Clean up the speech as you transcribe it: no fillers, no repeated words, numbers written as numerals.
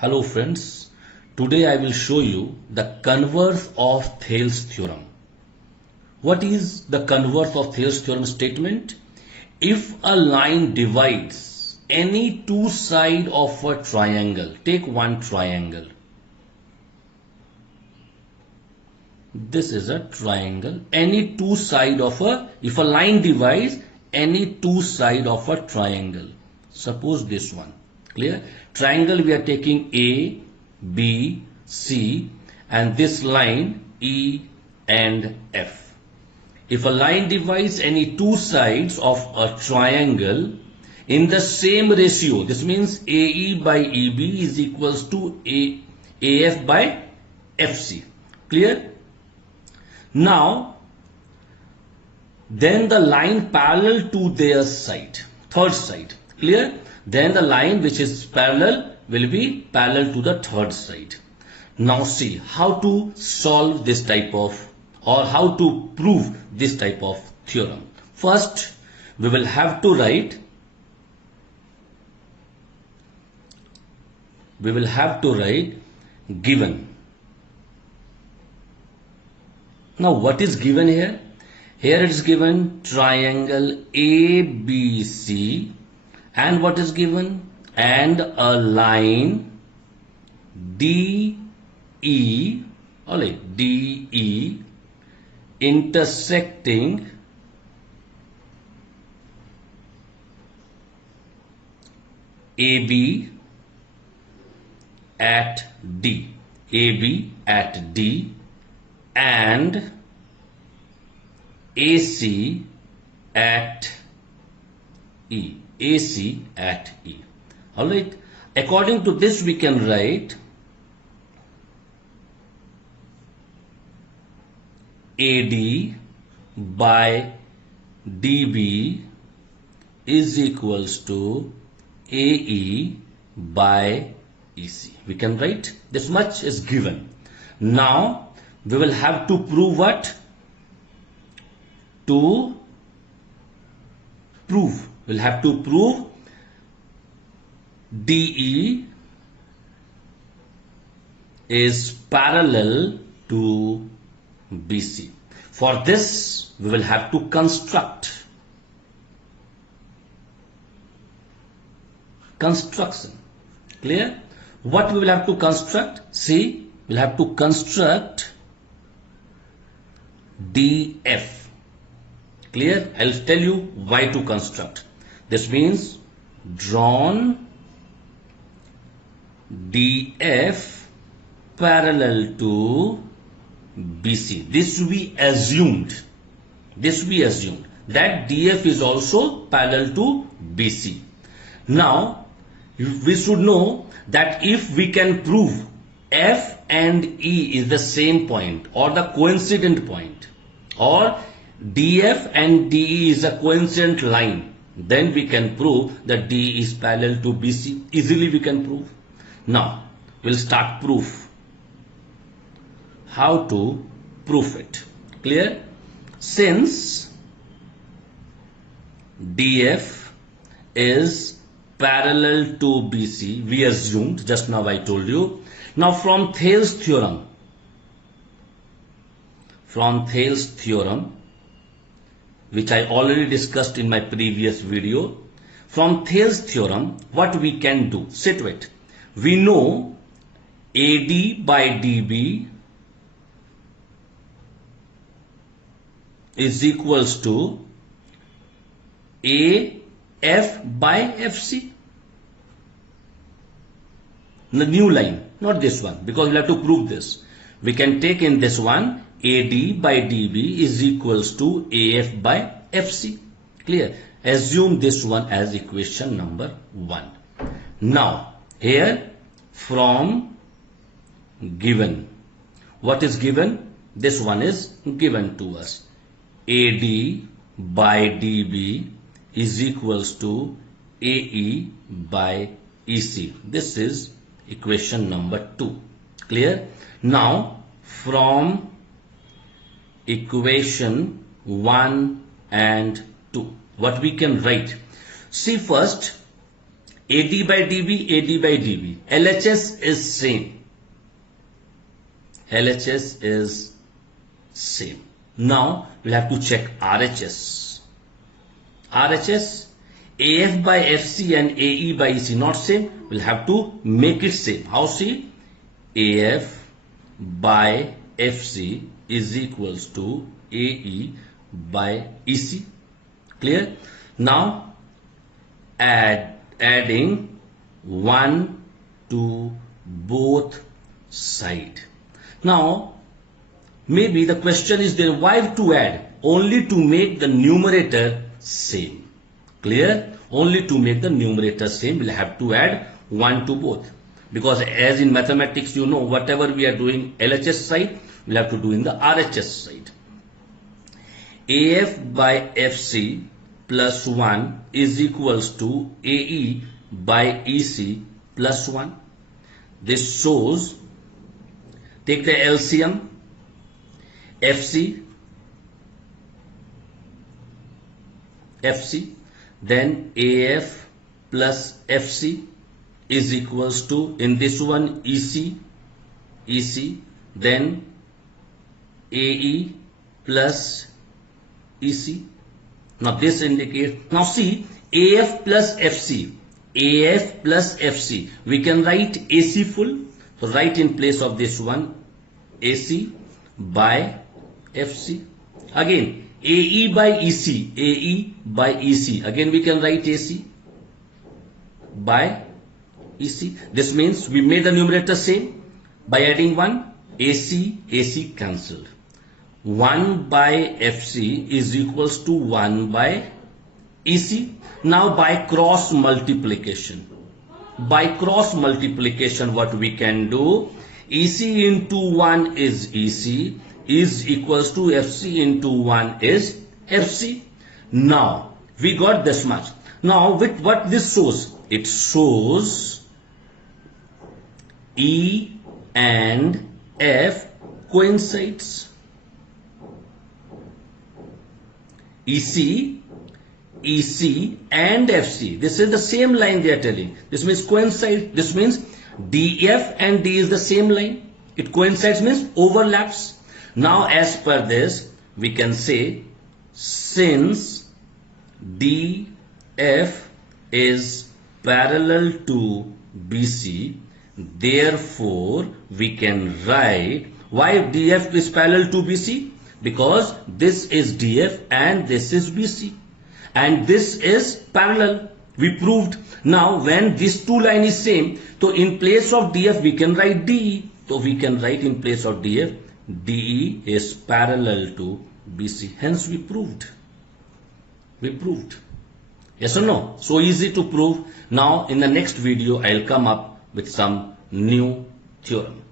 Hello friends, today I will show you the converse of Thales theorem. What is the converse of Thales theorem statement? If a line divides any two sides of a triangle, take one triangle. This is a triangle. Any two sides of if a line divides any two sides of a triangle, suppose this one. Clear? Triangle we are taking A, B, C and this line E and F. If a line divides any two sides of a triangle in the same ratio, this means AE by EB is equals to AF by FC. Clear? Now, then the line parallel to their side, third side. Clear? Then the line which is parallel will be parallel to the third side. Now see how to solve this type of or how to prove this type of theorem. First, we will have to write given. Now what is given here? Here it is given triangle ABC and what is given? And a line DE, DE intersecting AB at D, AB at D and AC at E, AC at E. Alright, according to this we can write AD by DB is equals to AE by EC. We can write this much is given. Now we will have to prove what? We'll have to prove DE is parallel to BC. For this, we will have to construction. Clear? What we will have to construct? See, we'll have to construct DF. Clear? I'll tell you why to construct. This means drawn DF parallel to BC. This we assumed that DF is also parallel to BC. Now we should know that if we can prove F and E is the same point or the coincident point, or DF and DE is a coincident line, then we can prove that DE is parallel to BC. Easily we can prove. Now we'll start proof. How to prove it? Clear? Since DF is parallel to BC, we assumed, just now I told you. Now from Thales theorem, which I already discussed in my previous video, from Thales theorem, what we can do? Sit with. We know AD by DB is equals to AF by FC. The new line, not this one, because we'll have to prove this. We can take in this one AD by DB is equals to AF by FC. Clear? Assume this one as equation number 1. Now here from given, what is given? This one is given to us. AD by DB is equals to AE by EC. This is equation number 2. Clear? Now from equation 1 and 2, what we can write? See, first AD by DB, AD by DB. LHS is same. LHS is same. Now we'll have to check RHS. RHS, AF by FC and AE by EC not same. We'll have to make it same. How see? AF by FC is equals to AE by EC. Clear? Now adding 1 to both side. Now maybe the question is there, why to add? Only to make the numerator same. Clear? Only to make the numerator same, we'll have to add 1 to both. Because as in mathematics, you know, whatever we are doing LHS side, we'll have to do in the RHS side. AF by FC plus 1 is equals to AE by EC plus 1. This shows, take the LCM, FC, then AF plus FC is equals to, in this one, EC, then AE plus EC. Now this indicates, now see, AF plus FC, we can write AC full. So write in place of this one, AC by FC. Again, AE by EC, again we can write AC by EC. This means we made the numerator same by adding 1, AC cancelled. 1 by FC is equals to 1 by EC. Now by cross multiplication, what we can do, EC into 1 is EC is equals to FC into 1 is FC. Now we got this much. Now with what this shows? It shows E and F coincides. EC and FC. This is the same line they are telling. This means coincide. This means DF and D is the same line. It coincides means overlaps. Now as per this, we can say since DF is parallel to BC, therefore we can write, why DF is parallel to BC? Because this is DF and this is BC. And this is parallel. We proved. Now when these two lines is same, so in place of DF we can write DE. So we can write in place of DF, DE is parallel to BC. Hence we proved. Yes or no? So easy to prove. Now in the next video I'll come up with some new theorem.